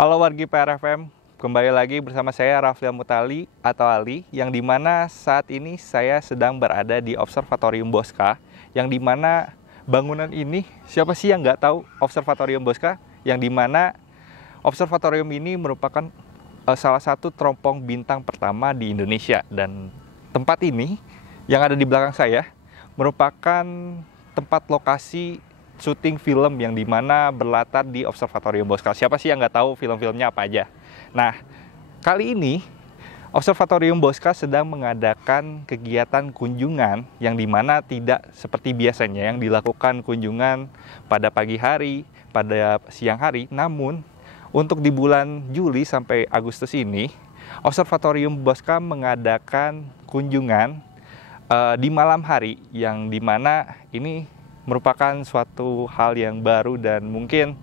Halo wargi PRFM, kembali lagi bersama saya Rafliam Mutali atau Ali, yang dimana saat ini saya sedang berada di Observatorium Bosca, yang dimana bangunan ini, siapa sih yang nggak tahu Observatorium Bosca, yang dimana observatorium ini merupakan salah satu teropong bintang pertama di Indonesia, dan tempat ini yang ada di belakang saya merupakan tempat lokasi syuting film yang dimana berlatar di Observatorium Bosca. Siapa sih yang nggak tahu film-filmnya apa aja? Nah, kali ini Observatorium Bosca sedang mengadakan kegiatan kunjungan yang dimana tidak seperti biasanya yang dilakukan kunjungan pada pagi hari, pada siang hari. Namun, untuk di bulan Juli sampai Agustus ini, Observatorium Bosca mengadakan kunjungan di malam hari yang dimana ini merupakan suatu hal yang baru dan mungkin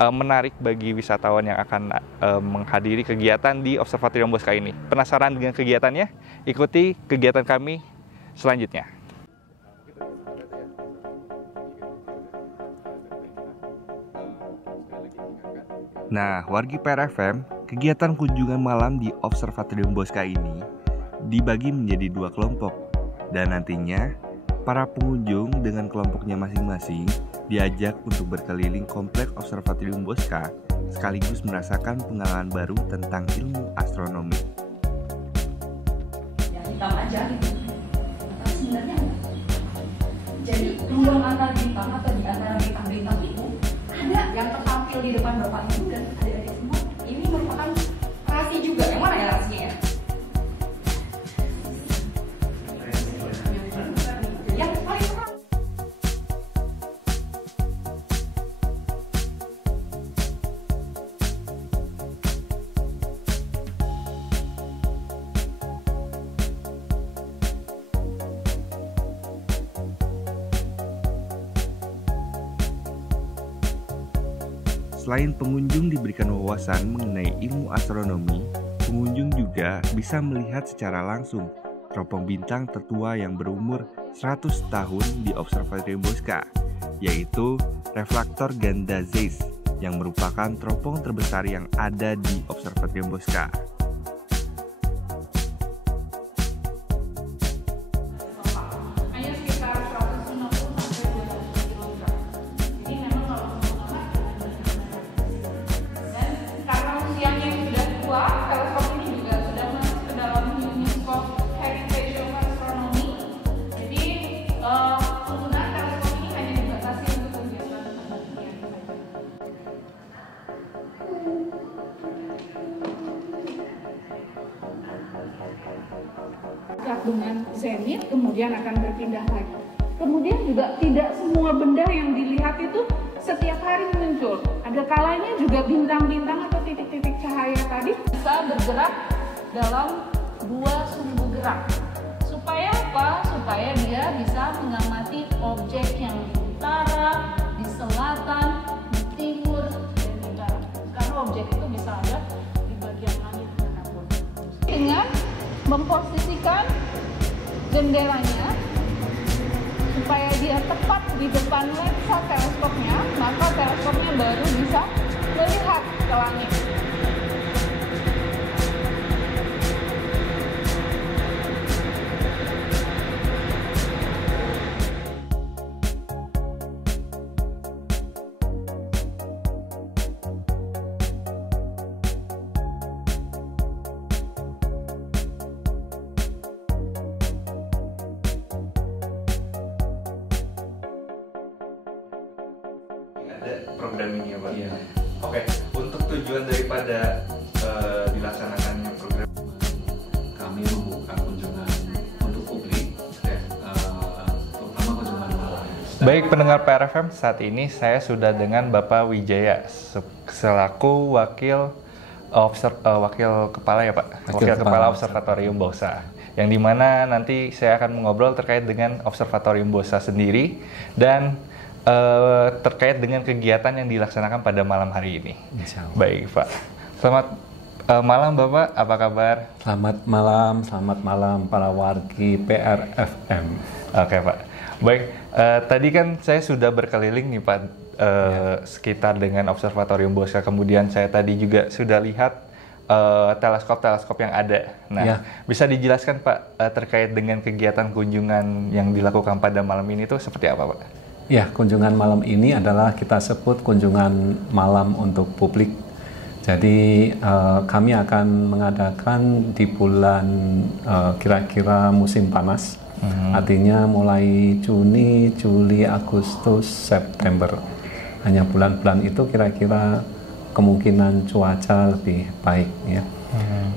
menarik bagi wisatawan yang akan menghadiri kegiatan di Observatorium Bosca ini. Penasaran dengan kegiatannya? Ikuti kegiatan kami selanjutnya. Nah, wargi PRFM, kegiatan kunjungan malam di Observatorium Bosca ini dibagi menjadi dua kelompok, dan nantinya para pengunjung dengan kelompoknya masing-masing diajak untuk berkeliling kompleks Observatorium Bosca sekaligus merasakan pengalaman baru tentang ilmu astronomi. Ya hitam aja gitu. Tapi sebenarnya jadi ruang antar bintang atau di antara bintang-bintang itu ada yang tertampil di depan Bapak Ibu dan adik-adik semua. Ini merupakan rasi juga. Yang mana ya rasinya ya? Selain pengunjung diberikan wawasan mengenai ilmu astronomi, pengunjung juga bisa melihat secara langsung teropong bintang tertua yang berumur 100 tahun di Observatorium Bosca, yaitu reflektor ganda Zeiss, yang merupakan teropong terbesar yang ada di Observatorium Bosca. Dengan zenit kemudian akan berpindah lagi. Kemudian juga tidak semua benda yang dilihat itu setiap hari muncul. Ada kalanya juga bintang-bintang atau titik-titik cahaya tadi bisa bergerak dalam dua sumbu gerak. Supaya apa? Supaya dia bisa mengamati objek yang di utara, di selatan, di timur, dan di barat. Karena objek itu bisa ada di bagian langit manapun. Dengan memposisikan jendelanya supaya dia tepat di depan lensa teleskopnya, maka teleskopnya baru bisa melihat ke langit. Program ini ya Pak? Iya. Oke, untuk tujuan daripada dilaksanakannya program, kami membuka kunjungan untuk publik, terutama kunjungan malam. Baik pendengar PRFM, saat ini saya sudah dengan Bapak Wijaya selaku wakil kepala ya Pak, wakil kepala Observatorium Bosca, yang dimana nanti saya akan mengobrol terkait dengan Observatorium Bosca sendiri dan terkait dengan kegiatan yang dilaksanakan pada malam hari ini. Baik Pak, selamat malam Bapak, apa kabar? Selamat malam para wargi PRFM. Oke Pak, Baik, tadi kan saya sudah berkeliling nih Pak, sekitar dengan Observatorium Bosca. Kemudian saya tadi juga sudah lihat teleskop-teleskop yang ada. Nah, bisa dijelaskan Pak terkait dengan kegiatan kunjungan yang dilakukan pada malam ini itu seperti apa Pak? Ya, kunjungan malam ini adalah kita sebut kunjungan malam untuk publik. Jadi kami akan mengadakan di bulan kira-kira musim panas. Artinya mulai Juni, Juli, Agustus, September. Hanya bulan-bulan itu kira-kira kemungkinan cuaca lebih baik ya.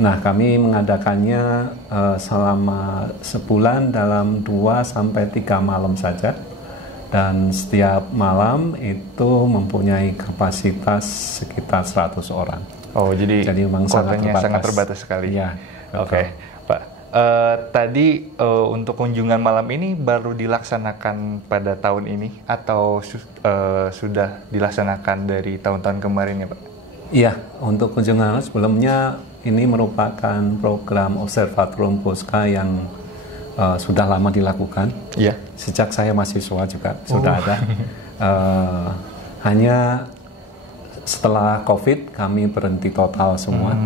Nah, kami mengadakannya selama sebulan dalam 2 sampai 3 malam saja. Dan setiap malam itu mempunyai kapasitas sekitar 100 orang. Oh, jadi memang sangat terbatas sekali. Ya, Oke, Pak. Tadi untuk kunjungan malam ini baru dilaksanakan pada tahun ini atau sudah dilaksanakan dari tahun-tahun kemarin ya Pak? Iya, untuk kunjungan sebelumnya ini merupakan program Observatorium Bosca yang sudah lama dilakukan. Iya. Sejak saya mahasiswa juga sudah ada. Hanya setelah COVID kami berhenti total semua.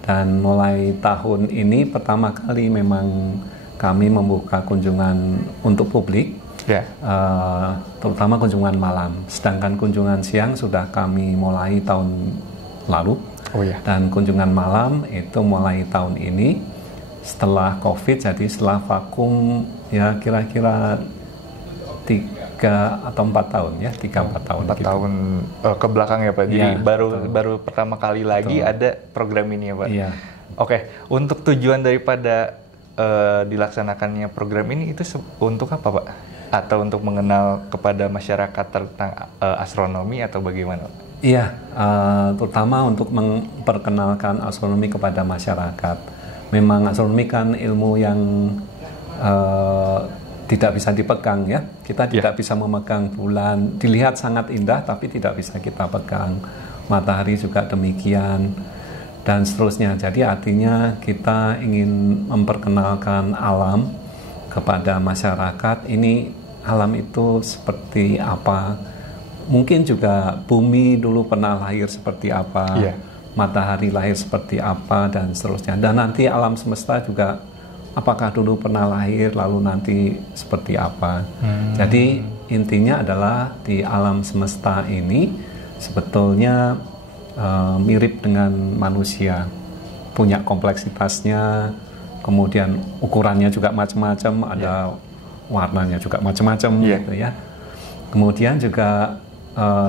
Dan mulai tahun ini pertama kali memang kami membuka kunjungan untuk publik. Terutama kunjungan malam. Sedangkan kunjungan siang sudah kami mulai tahun lalu. Dan kunjungan malam itu mulai tahun ini. Setelah COVID, jadi setelah vakum ya kira-kira 3 atau 4 tahun ya, 3-4 tahun. 4 tahun ke belakang ya Pak. Jadi baru pertama kali lagi ada program ini ya Pak. Iya. Oke, untuk tujuan daripada dilaksanakannya program ini itu untuk apa Pak? Atau untuk mengenal kepada masyarakat tentang astronomi atau bagaimana Pak? Iya, terutama untuk memperkenalkan astronomi kepada masyarakat. Memang astronomi kan ilmu yang tidak bisa dipegang ya. Kita tidak bisa memegang bulan. Dilihat sangat indah tapi tidak bisa kita pegang. Matahari juga demikian dan seterusnya. Jadi artinya kita ingin memperkenalkan alam kepada masyarakat. Ini alam itu seperti apa? Mungkin juga bumi dulu pernah lahir seperti apa? Matahari lahir seperti apa dan seterusnya. Dan nanti alam semesta juga apakah dulu pernah lahir lalu nanti seperti apa. Jadi intinya adalah di alam semesta ini sebetulnya mirip dengan manusia, punya kompleksitasnya, kemudian ukurannya juga macam-macam, ada warnanya juga macam-macam gitu ya. Kemudian juga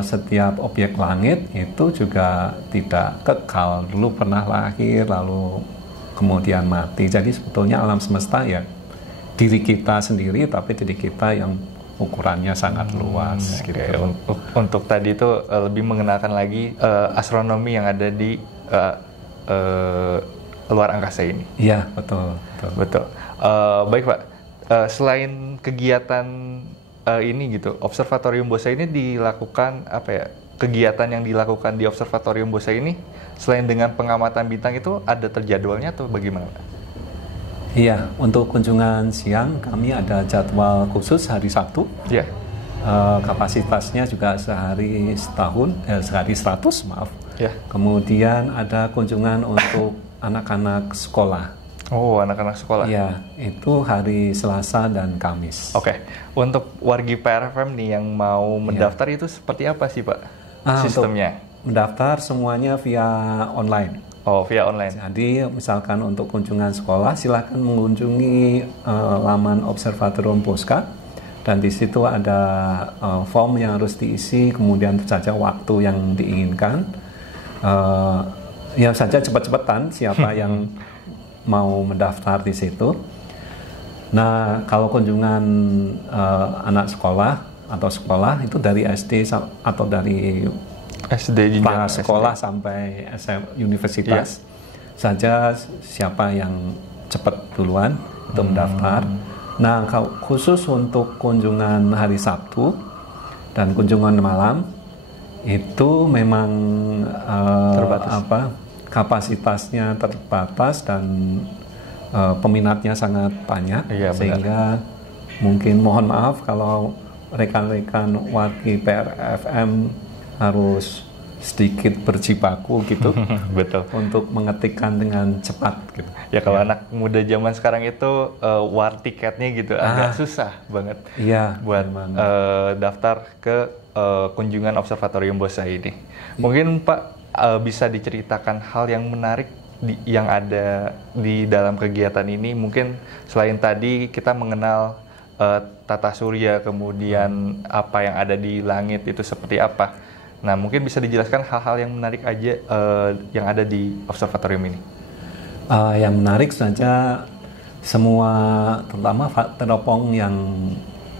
setiap objek langit itu juga tidak kekal, dulu pernah lahir lalu kemudian mati. Jadi sebetulnya alam semesta ya diri kita sendiri, tapi diri kita yang ukurannya sangat luas. Gitu. Untuk tadi itu lebih mengenalkan lagi astronomi yang ada di luar angkasa ini. Iya, betul. Baik Pak, selain kegiatan ini gitu, Observatorium Bosca ini dilakukan apa ya? Kegiatan yang dilakukan di Observatorium Bosca ini selain dengan pengamatan bintang itu ada terjadwalnya atau bagaimana Pak? Iya, untuk kunjungan siang kami ada jadwal khusus hari Sabtu. Kapasitasnya juga sehari 100 maaf. Kemudian ada kunjungan untuk anak-anak sekolah. Oh, anak-anak sekolah. Iya, itu hari Selasa dan Kamis. Oke. Untuk wargi PRFM nih yang mau mendaftar itu seperti apa sih Pak sistemnya? Mendaftar semuanya via online. Oh, via online. Jadi misalkan untuk kunjungan sekolah silakan mengunjungi laman Observatorium Bosca dan di situ ada form yang harus diisi, kemudian saja waktu yang diinginkan. Ya saja cepat-cepatan siapa yang mau mendaftar di situ. Nah, kalau kunjungan anak sekolah atau sekolah itu dari SD atau dari SD sekolah sampai universitas saja siapa yang cepat duluan itu mendaftar. Nah, khusus untuk kunjungan hari Sabtu dan kunjungan malam itu memang terbatas. Kapasitasnya terbatas dan peminatnya sangat banyak, sehingga mungkin mohon maaf kalau rekan-rekan wargi PRFM harus sedikit berjibaku gitu Betul. untuk mengetikkan dengan cepat gitu. Ya kalau anak muda zaman sekarang itu war tiketnya gitu agak susah banget Iya, buat memang. daftar ke kunjungan Observatorium Boscha ini. Mungkin Pak bisa diceritakan hal yang menarik yang ada di dalam kegiatan ini. Mungkin selain tadi kita mengenal tata surya, kemudian apa yang ada di langit itu seperti apa. Nah, mungkin bisa dijelaskan hal-hal yang menarik aja yang ada di observatorium ini. Yang menarik saja semua, terutama teropong yang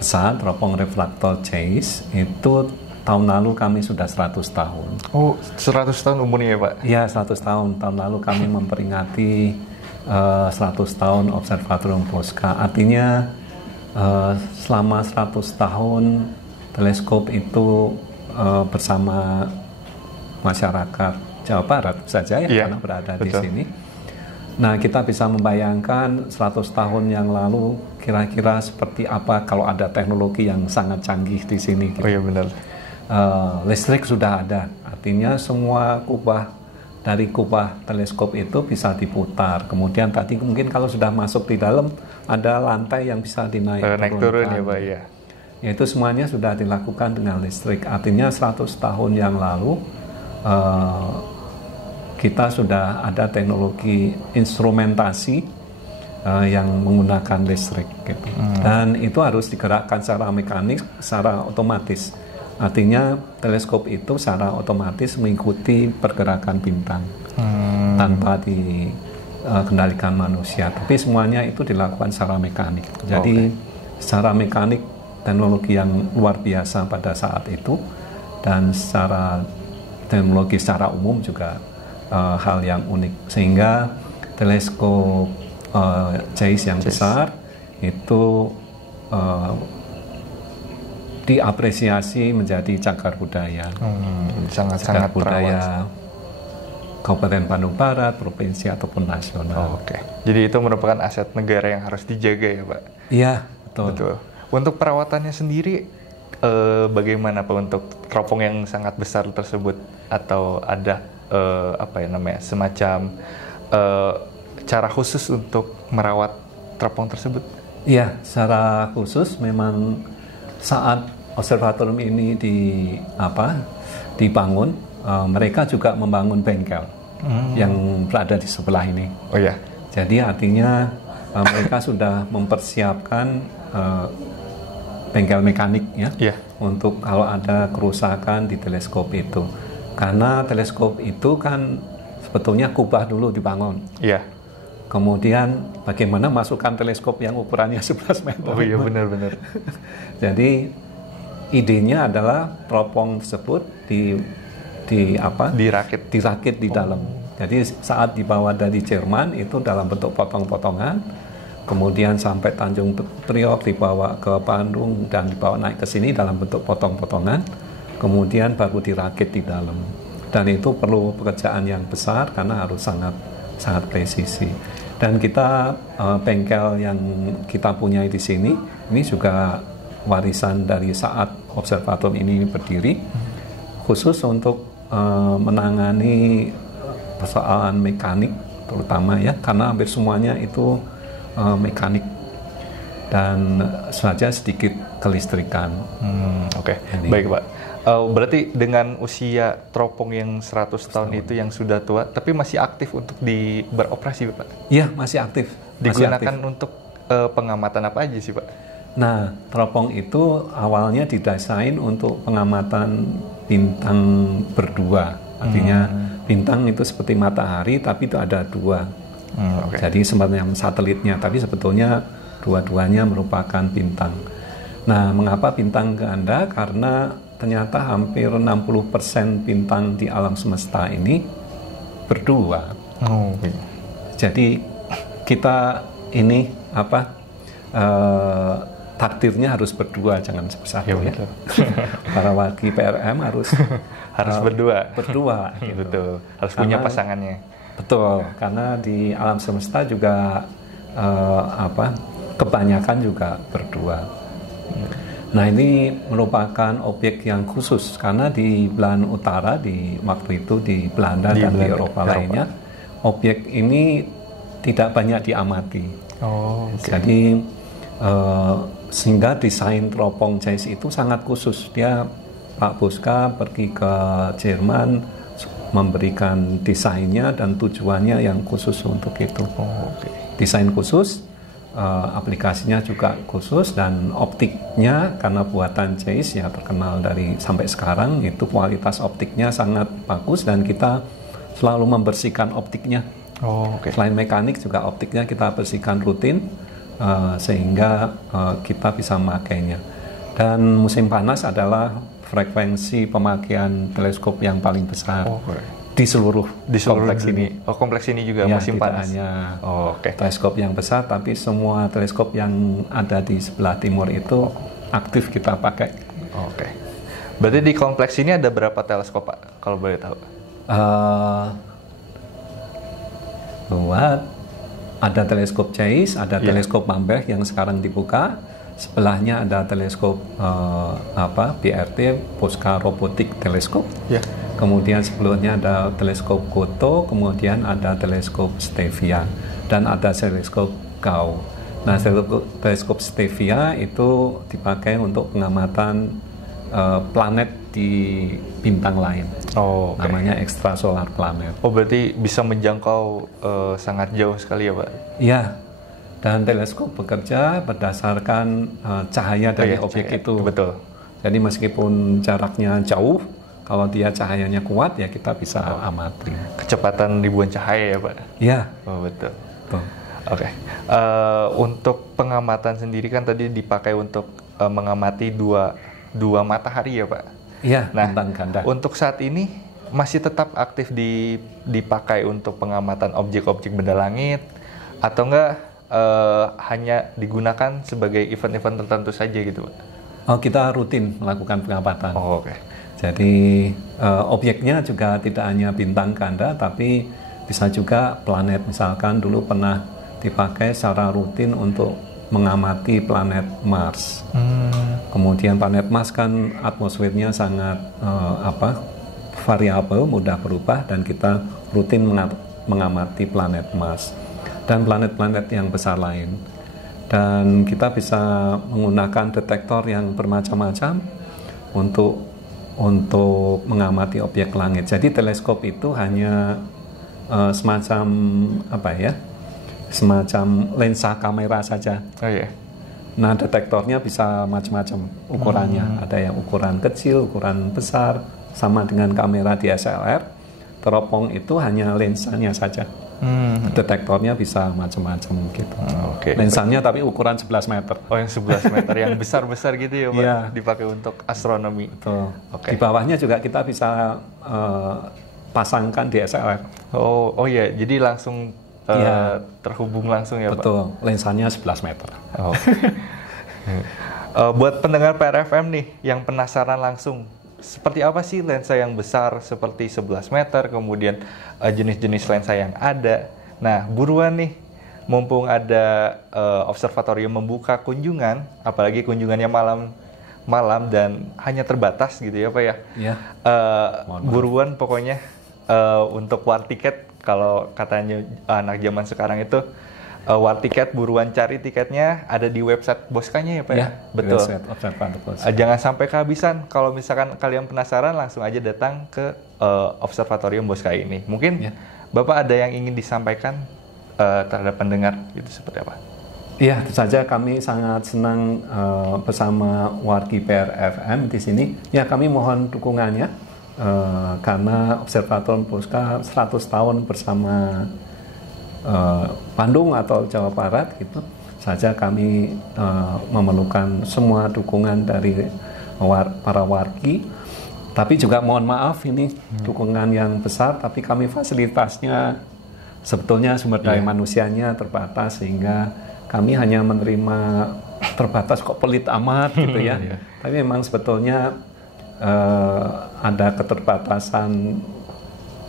besar, teropong reflektor JAIS itu tahun lalu kami sudah 100 tahun. Oh, 100 tahun umurnya ya Pak? Iya, 100 tahun. Tahun lalu kami memperingati 100 tahun Observatorium Boscha. Artinya selama 100 tahun teleskop itu bersama masyarakat Jawa Barat saja ya, karena berada betul. di sini. Nah, kita bisa membayangkan 100 tahun yang lalu kira-kira seperti apa kalau ada teknologi yang sangat canggih di sini. Gitu. Oh iya benar. Listrik sudah ada, artinya semua dari kubah teleskop itu bisa diputar. Kemudian tadi mungkin kalau sudah masuk di dalam ada lantai yang bisa Naik turun ya Pak ya. Itu semuanya sudah dilakukan dengan listrik. Artinya 100 tahun yang lalu kita sudah ada teknologi instrumentasi yang menggunakan listrik gitu. Dan itu harus digerakkan secara mekanik, secara otomatis. Artinya teleskop itu secara otomatis mengikuti pergerakan bintang tanpa dikendalikan manusia. Tapi semuanya itu dilakukan secara mekanik. Jadi secara mekanik teknologi yang luar biasa pada saat itu, dan secara teknologi secara umum juga hal yang unik, sehingga teleskop JAIS yang besar itu diapresiasi menjadi cagar budaya. Sangat-sangat budaya Kabupaten Bandung Barat, provinsi ataupun nasional. Oke. Jadi itu merupakan aset negara yang harus dijaga ya Pak? Iya, betul. Betul. Untuk perawatannya sendiri bagaimana Pak untuk teropong yang sangat besar tersebut, atau ada semacam cara khusus untuk merawat teropong tersebut? Iya, secara khusus memang saat observatorium ini dibangun, mereka juga membangun bengkel yang berada di sebelah ini. Oh ya. Jadi artinya mereka sudah mempersiapkan bengkel mekanik ya, untuk kalau ada kerusakan di teleskop itu. Karena teleskop itu kan sebetulnya kubah dulu dibangun. Iya. Kemudian bagaimana masukkan teleskop yang ukurannya 11 meter. Oh iya, benar-benar. Jadi idenya adalah teropong tersebut dirakit di dalam. Jadi saat dibawa dari Jerman itu dalam bentuk potong-potongan. Kemudian sampai Tanjung Priok, dibawa ke Bandung dan dibawa naik ke sini dalam bentuk potong-potongan. Kemudian baru dirakit di dalam. Dan itu perlu pekerjaan yang besar karena harus sangat presisi. Dan kita bengkel yang kita punya di sini ini juga warisan dari saat observatorium ini berdiri, khusus untuk menangani persoalan mekanik terutama ya, karena hampir semuanya itu mekanik dan saja sedikit kelistrikan. Oke. Baik Pak. Berarti dengan usia teropong yang 100 tahun itu yang sudah tua, tapi masih aktif untuk beroperasi Pak? Iya, masih aktif. Digunakan untuk pengamatan apa aja sih Pak? Nah, teropong itu awalnya didesain untuk pengamatan bintang berdua. Artinya bintang itu seperti matahari, tapi itu ada dua. Jadi semacam satelitnya, tapi sebetulnya dua-duanya merupakan bintang. Nah, mengapa bintang ganda? Karena ternyata hampir 60% bintang di alam semesta ini berdua. Jadi kita ini takdirnya harus berdua, jangan satu ya. Para wargi PRM harus berdua. Gitu. Betul. Harus punya pasangannya. Betul, karena di alam semesta juga kebanyakan juga berdua. Nah, ini merupakan objek yang khusus karena di belahan utara di waktu itu di Belanda dan di Eropa lainnya, objek ini tidak banyak diamati. Jadi sehingga desain teropong Zeiss itu sangat khusus. Dia Pak Boska pergi ke Jerman memberikan desainnya dan tujuannya yang khusus untuk itu. Desain khusus, aplikasinya juga khusus, dan optiknya karena buatan Zeiss ya terkenal dari sampai sekarang, itu kualitas optiknya sangat bagus dan kita selalu membersihkan optiknya. Selain mekanik juga optiknya kita bersihkan rutin sehingga kita bisa memakainya. Dan musim panas adalah frekuensi pemakaian teleskop yang paling besar di seluruh kompleks ini. Kompleks ini juga ya, musim panas. Hanya teleskop yang besar, tapi semua teleskop yang ada di sebelah timur itu aktif kita pakai. Berarti di kompleks ini ada berapa teleskop, Pak? Kalau boleh tahu? Ada teleskop Zeiss, ada teleskop Bamberg yang sekarang dibuka. Sebelahnya ada teleskop BRT, Boska Robotic Teleskop. Kemudian sebelumnya ada teleskop Goto, kemudian ada teleskop Stevia, dan ada teleskop Gauss. Nah, teleskop Stevia itu dipakai untuk pengamatan planet di bintang lain. Namanya extrasolar planet. Berarti bisa menjangkau sangat jauh sekali ya, Pak? Iya. Dan teleskop bekerja berdasarkan cahaya dari objek itu. Betul. Jadi meskipun jaraknya jauh, kalau dia cahayanya kuat ya kita bisa amati. Kecepatan ribuan cahaya ya, Pak? Iya. Betul. Untuk pengamatan sendiri kan tadi dipakai untuk mengamati dua matahari ya, Pak? Iya. Nah, bintang ganda. Untuk saat ini masih tetap aktif dipakai untuk pengamatan objek-objek benda langit, atau enggak hanya digunakan sebagai event-event tertentu saja gitu, Pak? Kita rutin melakukan pengamatan. Jadi objeknya juga tidak hanya bintang ganda, tapi bisa juga planet. Misalkan dulu pernah dipakai secara rutin untuk mengamati planet Mars. Kemudian planet Mars kan atmosfernya sangat variabel, mudah berubah, dan kita rutin mengamati planet Mars dan planet-planet yang besar lain. Dan kita bisa menggunakan detektor yang bermacam-macam untuk mengamati objek langit. Jadi teleskop itu hanya semacam semacam lensa kamera saja. Nah, detektornya bisa macam-macam ukurannya. Ada yang ukuran kecil, ukuran besar, sama dengan kamera DSLR. Teropong itu hanya lensanya saja. Detektornya bisa macam-macam gitu. Lensanya tapi ukuran 11 meter. Yang 11 meter, yang besar-besar gitu ya, Pak? Dipakai untuk astronomi. Betul. Di bawahnya juga kita bisa pasangkan DSLR. Jadi langsung terhubung langsung ya, Pak? Betul, lensanya 11 meter. Buat pendengar PRFM nih yang penasaran langsung, seperti apa sih lensa yang besar seperti 11 meter, kemudian jenis-jenis lensa yang ada. Nah, buruan nih, mumpung ada observatorium membuka kunjungan, apalagi kunjungannya malam dan hanya terbatas gitu ya, Pak ya? Buruan pokoknya untuk war tiket, kalau katanya anak zaman sekarang itu war tiket, buruan cari tiketnya, ada di website Boskanya ya, Pak? Betul. Jangan sampai kehabisan. Kalau misalkan kalian penasaran, langsung aja datang ke Observatorium Boska ini. Mungkin Bapak ada yang ingin disampaikan terhadap pendengar, itu seperti apa? Iya, tentu saja kami sangat senang bersama wargi PRFM di sini. Ya, kami mohon dukungannya karena Observatorium Boska 100 tahun bersama Bandung atau Jawa Barat gitu saja, kami memerlukan semua dukungan dari para wargi. Tapi juga mohon maaf, ini dukungan yang besar, tapi kami fasilitasnya sebetulnya sumber daya manusianya terbatas, sehingga kami hanya menerima terbatas, kok pelit amat gitu ya. Tapi memang sebetulnya ada keterbatasan.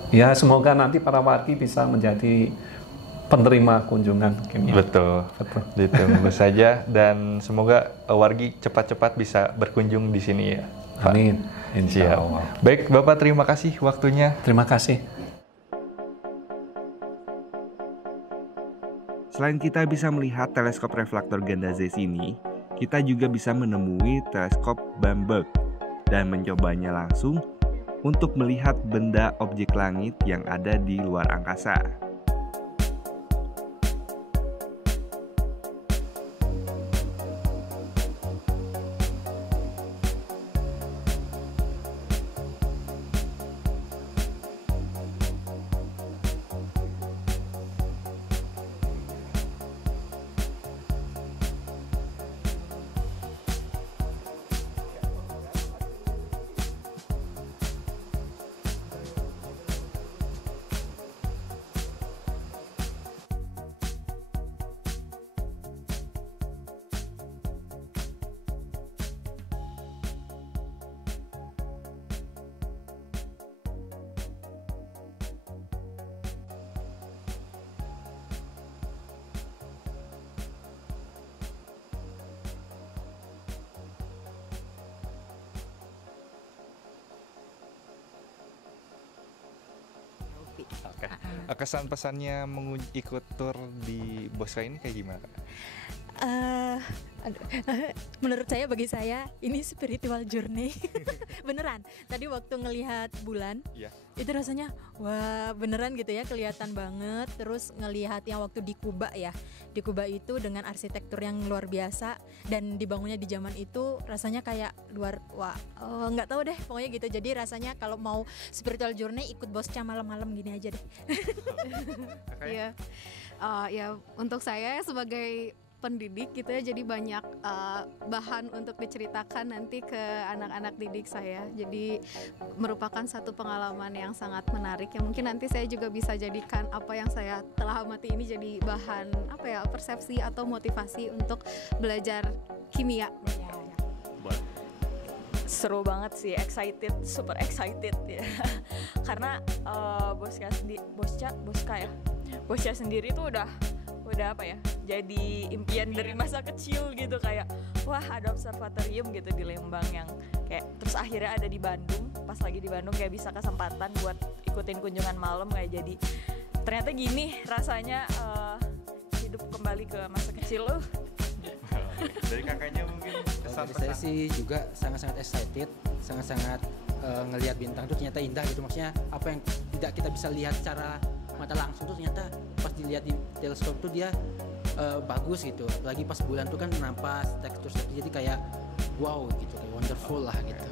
Ya, semoga nanti para wargi bisa menjadi penerima kunjungan kimia. Betul. Ditunggu saja dan semoga wargi cepat-cepat bisa berkunjung di sini ya, Pak. Amin. Insya Siap. Allah. Baik, Bapak, terima kasih waktunya. Terima kasih. Selain kita bisa melihat teleskop reflektor ganda Zeiss ini, kita juga bisa menemui teleskop Bamberg dan mencobanya langsung untuk melihat benda objek langit yang ada di luar angkasa. Oke. Kesan pesannya ikut tur di Bosca ini kayak gimana, Kak? Menurut saya, bagi saya ini spiritual journey. Beneran. Tadi waktu ngelihat bulan, itu rasanya wah beneran gitu ya, kelihatan banget. Terus ngelihat yang waktu di Kuba ya, di Kuba itu dengan arsitektur yang luar biasa dan dibangunnya di zaman itu, rasanya kayak nggak tahu deh pokoknya gitu. Jadi rasanya kalau mau spiritual journey ikut Bosca malam-malam gini aja deh. Iya, ya untuk saya sebagai pendidik gitu ya, jadi banyak bahan untuk diceritakan nanti ke anak-anak didik saya. Jadi merupakan satu pengalaman yang sangat menarik yang mungkin nanti saya juga bisa jadikan apa yang saya telah amati ini jadi bahan persepsi atau motivasi untuk belajar kimia. Seru banget sih, super excited ya. Karena Bosca sendiri tuh udah jadi impian dari masa kecil gitu, kayak wah ada observatorium gitu di Lembang yang kayak, terus akhirnya ada di Bandung, pas lagi di Bandung kayak bisa kesempatan buat ikutin kunjungan malam, kayak jadi ternyata gini rasanya hidup kembali ke masa kecil loh. Dari kakaknya mungkin Dari saya sih juga sangat-sangat excited, sangat-sangat ngelihat bintang itu ternyata indah gitu, maksudnya apa yang tidak kita bisa lihat secara mata langsung tuh ternyata pas dilihat di teleskop tuh dia bagus gitu, apalagi pas bulan tuh kan nampak tekstur jadi kayak wow gitu, kayak wonderful lah gitu.